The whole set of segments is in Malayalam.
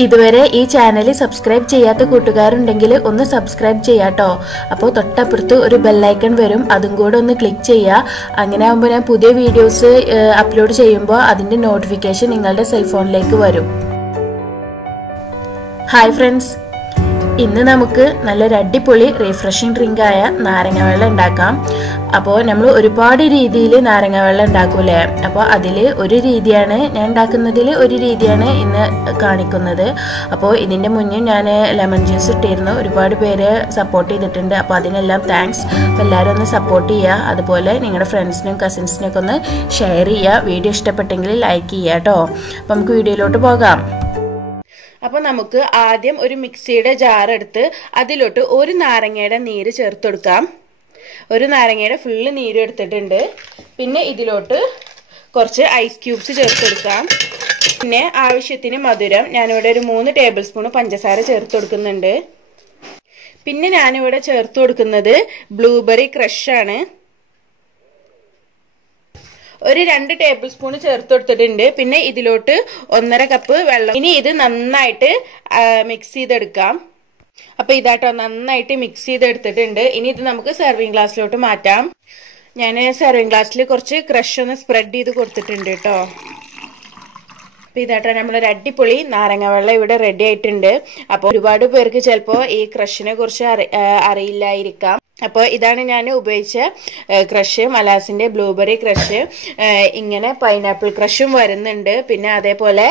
ഇതുവരെ ഈ ചാനൽ സബ്സ്ക്രൈബ് ചെയ്യാത്ത കൂട്ടുകാരുണ്ടെങ്കിൽ ഒന്ന് സബ്സ്ക്രൈബ് ചെയ്യാട്ടോ. അപ്പോൾ തൊട്ടപ്പുറത്ത് ഒരു ബെല്ലൈക്കൺ വരും, അതും കൂടെ ഒന്ന് ക്ലിക്ക് ചെയ്യുക. അങ്ങനെ ആകുമ്പോൾ ഞാൻ പുതിയ വീഡിയോസ് അപ്ലോഡ് ചെയ്യുമ്പോൾ അതിൻ്റെ നോട്ടിഫിക്കേഷൻ നിങ്ങളുടെ സെൽഫോണിലേക്ക് വരും. ഹായ് ഫ്രണ്ട്സ്, ഇന്ന് നമുക്ക് നല്ലൊരു അടിപൊളി റീഫ്രഷിംഗ് ഡ്രിങ്കായ നാരങ്ങ വെള്ളം ഉണ്ടാക്കാം. അപ്പോൾ നമ്മൾ ഒരുപാട് രീതിയിൽ നാരങ്ങ വെള്ളം ഉണ്ടാക്കൂലേ, അപ്പോൾ അതിൽ ഒരു രീതിയാണ് ഞാൻ ഉണ്ടാക്കുന്നതിൽ ഒരു രീതിയാണ് ഇന്ന് കാണിക്കുന്നത്. അപ്പോൾ ഇതിൻ്റെ മുന്നേ ഞാൻ ലെമൺ ജ്യൂസ് ഇട്ടിരുന്നു, ഒരുപാട് പേര് സപ്പോർട്ട് ചെയ്തിട്ടുണ്ട്. അപ്പോൾ അതിനെല്ലാം താങ്ക്സ്. അപ്പോൾ എല്ലാവരും ഒന്ന് സപ്പോർട്ട് ചെയ്യുക, അതുപോലെ നിങ്ങളുടെ ഫ്രണ്ട്സിനും കസിൻസിനൊക്കെ ഒന്ന് ഷെയർ ചെയ്യുക. വീഡിയോ ഇഷ്ടപ്പെട്ടെങ്കിൽ ലൈക്ക് ചെയ്യുക കേട്ടോ. അപ്പോൾ നമുക്ക് വീഡിയോയിലോട്ട് പോകാം. അപ്പോൾ നമുക്ക് ആദ്യം ഒരു മിക്സിയുടെ ജാർ എടുത്ത് അതിലോട്ട് ഒരു നാരങ്ങയുടെ നീര് ചേർത്ത് കൊടുക്കാം. ഒരു നാരങ്ങയുടെ ഫുള്ള് നീര് എടുത്തിട്ടുണ്ട്. പിന്നെ ഇതിലോട്ട് കുറച്ച് ഐസ് ക്യൂബ്സ് ചേർത്ത് കൊടുക്കാം. പിന്നെ ആവശ്യത്തിന് മധുരം, ഞാനിവിടെ ഒരു 3 ടേബിൾ സ്പൂൺ പഞ്ചസാര ചേർത്ത് കൊടുക്കുന്നുണ്ട്. പിന്നെ ഞാനിവിടെ ചേർത്ത് കൊടുക്കുന്നത് ബ്ലൂബെറി ക്രഷാണ്. ഒരു 2 ടേബിൾ സ്പൂൺ ചേർത്ത് കൊടുത്തിട്ടുണ്ട്. പിന്നെ ഇതിലോട്ട് 1.5 കപ്പ് വെള്ളം. ഇനി ഇത് നന്നായിട്ട് മിക്സ് ചെയ്തെടുക്കാം. അപ്പൊ ഇതാട്ടോ നന്നായിട്ട് മിക്സ് ചെയ്തെടുത്തിട്ടുണ്ട്. ഇനി ഇത് നമുക്ക് സെർവിങ് ഗ്ലാസ്സിലോട്ട് മാറ്റാം. ഞാൻ സെർവിങ് ഗ്ലാസ്സിൽ കുറച്ച് ക്രഷ് ഒന്ന് സ്പ്രെഡ് ചെയ്ത് കൊടുത്തിട്ടുണ്ട് കേട്ടോ. അപ്പൊ ഇതാട്ടോ നമ്മളൊരു അടിപൊളി നാരങ്ങ വെള്ളം ഇവിടെ റെഡി ആയിട്ടുണ്ട്. അപ്പോൾ ഒരുപാട് പേർക്ക് ചിലപ്പോൾ ഈ ക്രഷിനെ കുറിച്ച് അറിയില്ലായിരിക്കാം. അപ്പോൾ ഇതാണ് ഞാൻ ഉപയോഗിച്ച ക്രഷ്, മലാസിന്റെ ബ്ലൂബെറി ക്രഷ്. ഇങ്ങനെ പൈനാപ്പിൾ ക്രഷും വരുന്നുണ്ട്, പിന്നെ അതേപോലെ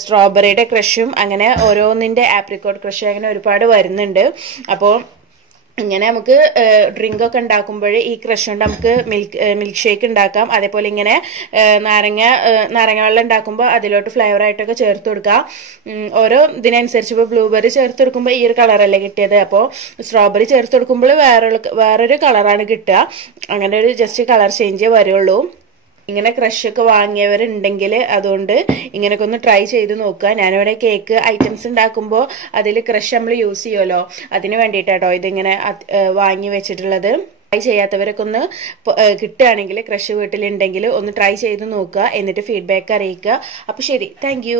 സ്ട്രോബെറിയുടെ ക്രഷും, അങ്ങനെ ഓരോന്നിന്റെ ആപ്രിക്കോട്ട് ക്രഷ്, അങ്ങനെ ഒരുപാട് വരുന്നുണ്ട്. അപ്പോൾ ഇങ്ങനെ നമുക്ക് ഡ്രിങ്ക് ഒക്കെ ഉണ്ടാക്കുമ്പോൾ ഈ ക്രഷ് കൊണ്ട് നമുക്ക് മിൽക്ക് ഷേക്ക് ഉണ്ടാക്കാം. അതേപോലെ ഇങ്ങനെ നാരങ്ങ വെള്ളം ഉണ്ടാക്കുമ്പോൾ അതിലോട്ട് ഫ്ലേവർ ആയിട്ടൊക്കെ ചേർത്ത് കൊടുക്കാം. ഓരോ ഇതിനനുസരിച്ച് ഇപ്പോൾ ബ്ലൂബെറി ചേർത്ത് കൊടുക്കുമ്പോൾ ഈ ഒരു കളറല്ലേ കിട്ടിയത്, അപ്പോൾ സ്ട്രോബെറി ചേർത്ത് കൊടുക്കുമ്പോൾ വേറൊരു കളറാണ് കിട്ടുക. അങ്ങനെ ഒരു ജസ്റ്റ് കളർ ചേഞ്ചേ വരുള്ളൂ. ഇങ്ങനെ ക്രഷൊക്കെ വാങ്ങിയവരുണ്ടെങ്കിൽ അതുകൊണ്ട് ഇങ്ങനെയൊക്കെ ഒന്ന് ട്രൈ ചെയ്ത് നോക്കുക. ഞാനിവിടെ കേക്ക് ഐറ്റംസ് ഉണ്ടാക്കുമ്പോൾ അതിൽ ക്രഷ് നമ്മൾ യൂസ് ചെയ്യുമല്ലോ, അതിന് വേണ്ടിയിട്ടാട്ടോ ഇതിങ്ങനെ വാങ്ങി വെച്ചിട്ടുള്ളത്. ട്രൈ ചെയ്യാത്തവരൊക്കെ ഒന്ന് കിട്ടുകയാണെങ്കിൽ ക്രഷ് വീട്ടിലുണ്ടെങ്കിൽ ഒന്ന് ട്രൈ ചെയ്ത് നോക്കുക, എന്നിട്ട് ഫീഡ്ബാക്ക് അറിയിക്കുക. അപ്പോൾ ശരി, താങ്ക്